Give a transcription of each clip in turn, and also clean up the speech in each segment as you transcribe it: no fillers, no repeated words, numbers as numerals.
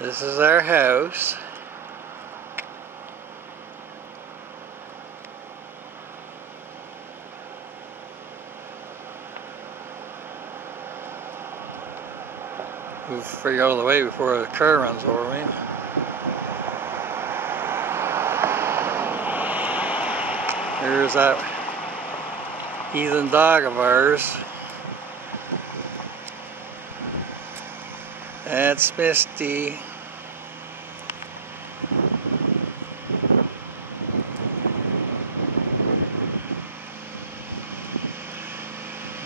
This is our house. Move free out of the way before the car runs over me. Here's that heathen dog of ours. That's Misty.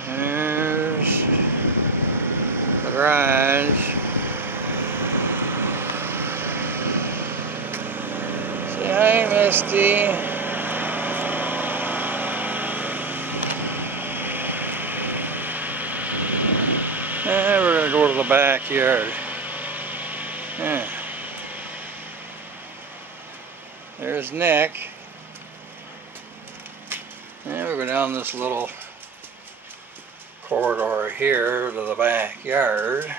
There's the garage. Say hi, Misty. And we're gonna go to the backyard. Yeah. There's Nick. And we go down this little corridor here to the backyard.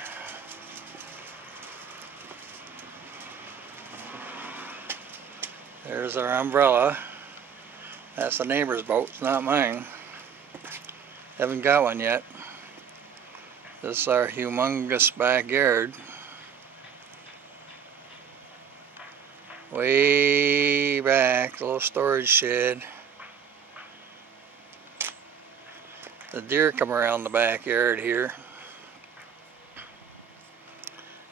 There's our umbrella. That's the neighbor's boat, it's not mine. Haven't got one yet. This is our humongous backyard. Way back, the little storage shed. The deer come around the backyard here.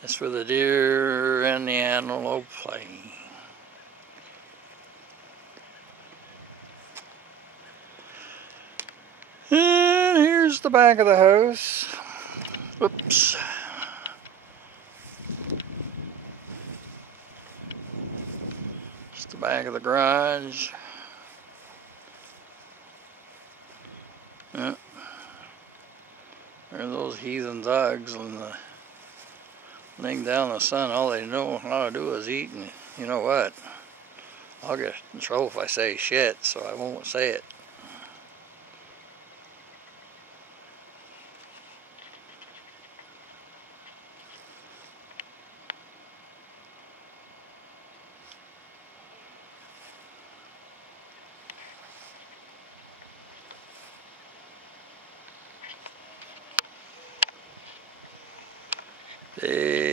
That's where the deer and the antelope play. And here's the back of the house. Oops. It's the back of the garage. Yeah. There's those heathen dogs and the laying down in the sun. All they know how to do is eat, and you know what? I'll get in trouble if I say shit, so I won't say it. Hey.